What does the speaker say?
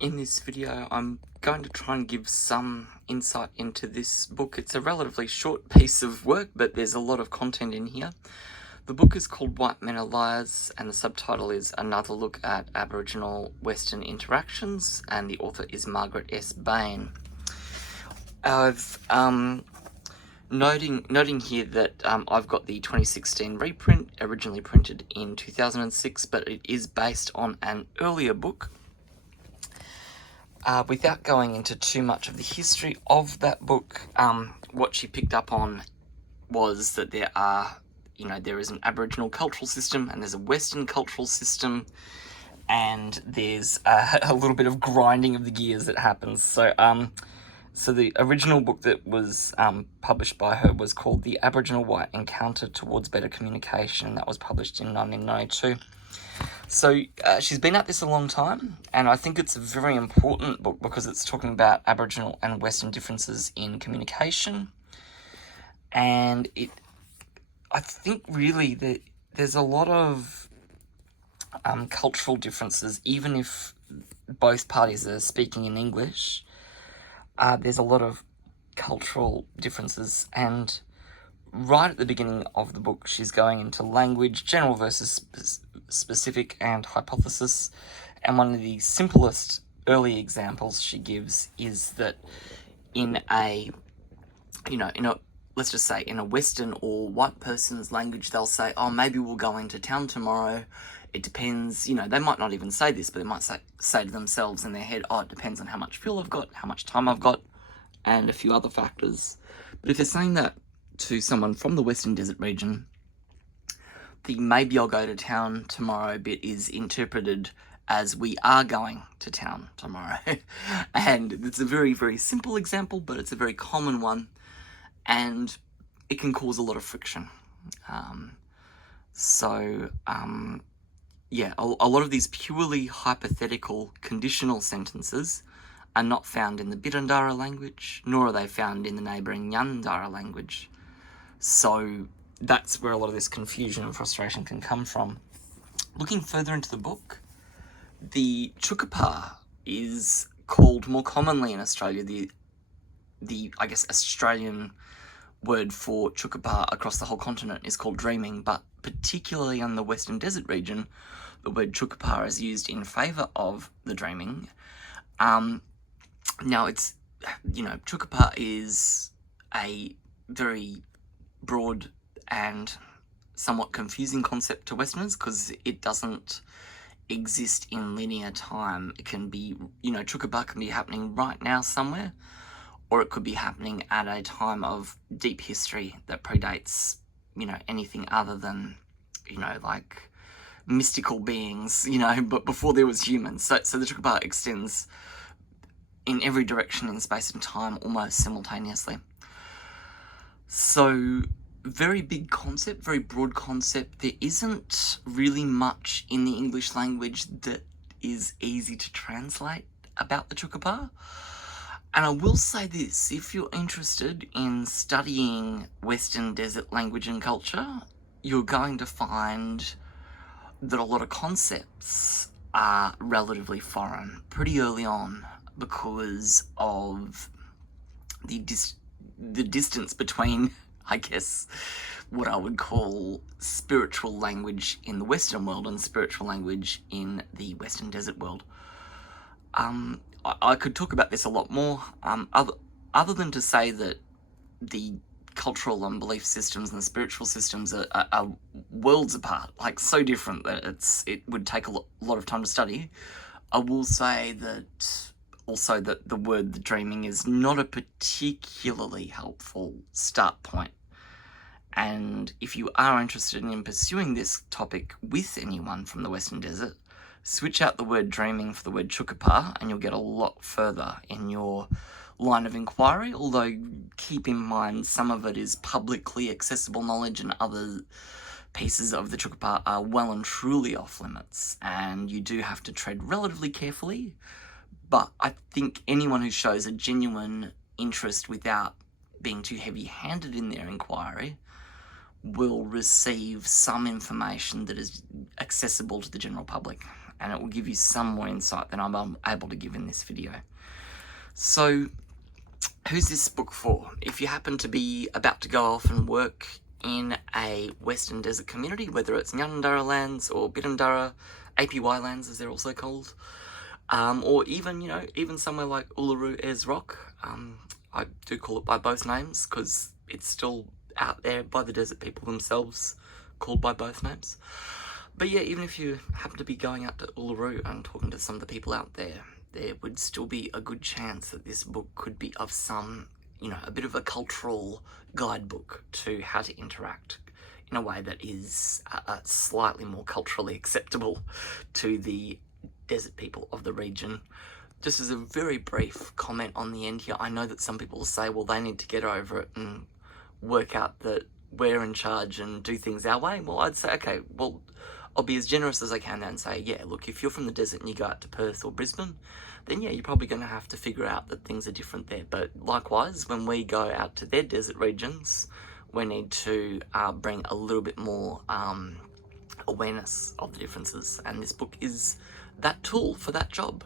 In this video, I'm going to try and give some insight into this book. It's a relatively short piece of work, but there's a lot of content in here. The book is called White Men Are Liars, and the subtitle is Another Look at Aboriginal Western Interactions, and the author is Margaret S. Bain. I've noting here that I've got the 2016 reprint, originally printed in 2006, but it is based on an earlier book. Without going into too much of the history of that book, what she picked up on was that there is an Aboriginal cultural system and there's a Western cultural system, and there's a little bit of grinding of the gears that happens. So the original book that was published by her was called The Aboriginal White Encounter Towards Better Communication, and that was published in 1992. So she's been at this a long time, and I think it's a very important book because it's talking about Aboriginal and Western differences in communication. And I think really that there's a lot of cultural differences, even if both parties are speaking in English. There's a lot of cultural differences, and right at the beginning of the book, she's going into language, general versus specific, and hypothesis. And one of the simplest early examples she gives is that in a Western or white person's language, they'll say, oh, maybe we'll go into town tomorrow. It depends, they might not even say this, but they might say to themselves in their head, oh, it depends on how much fuel I've got, how much time I've got, and a few other factors. But if they're saying that to someone from the Western Desert region, the maybe I'll go to town tomorrow bit is interpreted as we are going to town tomorrow. And it's a very, very simple example, but it's a very common one, and it can cause a lot of friction. A lot of these purely hypothetical conditional sentences are not found in the Bidundara language, nor are they found in the neighbouring Nyandara language. So that's where a lot of this confusion and frustration can come from. Looking further into the book, the Tjukurrpa is called more commonly in Australia the Australian word for Tjukurrpa across the whole continent is called dreaming, but particularly in the Western Desert region, the word Tjukurrpa is used in favour of the dreaming. Now it's, Tjukurrpa is a very broad and somewhat confusing concept to Westerners because it doesn't exist in linear time. It can be, Tjukurrpa can be happening right now somewhere, or it could be happening at a time of deep history that predates, anything other than, like mystical beings, but before there was humans. So the Tjukurrpa extends in every direction in space and time almost simultaneously. So very big concept, very broad concept. There isn't really much in the English language that is easy to translate about the Tjukurrpa. And I will say this, if you're interested in studying Western Desert language and culture, you're going to find that a lot of concepts are relatively foreign pretty early on because of the distance between, I guess, what I would call spiritual language in the Western world and spiritual language in the Western Desert world. I could talk about this a lot more, other than to say that the cultural and belief systems and the spiritual systems are worlds apart, like so different that it would take a lot of time to study. I will say that also that the word the dreaming is not a particularly helpful start point. And if you are interested in pursuing this topic with anyone from the Western Desert, switch out the word dreaming for the word Tjukurrpa and you'll get a lot further in your line of inquiry, although keep in mind some of it is publicly accessible knowledge and other pieces of the Tjukurrpa are well and truly off limits, and you do have to tread relatively carefully. But I think anyone who shows a genuine interest without being too heavy-handed in their inquiry will receive some information that is accessible to the general public. and it will give you some more insight than I'm able to give in this video. So, who's this book for? If you happen to be about to go off and work in a Western Desert community, whether it's Nyandara lands or Bidundara, APY lands as they're also called, or even, even somewhere like Uluru Ayers Rock. I do call it by both names because it's still out there by the desert people themselves, called by both names. But yeah, even if you happen to be going out to Uluru and talking to some of the people out there, there would still be a good chance that this book could be of some, a bit of a cultural guidebook to how to interact in a way that is slightly more culturally acceptable to the desert people of the region. Just as a very brief comment on the end here, I know that some people will say, well, they need to get over it and work out that we're in charge and do things our way. Well, I'd say, okay, well, I'll be as generous as I can and say, yeah, look, if you're from the desert and you go out to Perth or Brisbane, then yeah, you're probably going to have to figure out that things are different there. But likewise, when we go out to their desert regions, we need to bring a little bit more awareness of the differences. And this book is that tool for that job.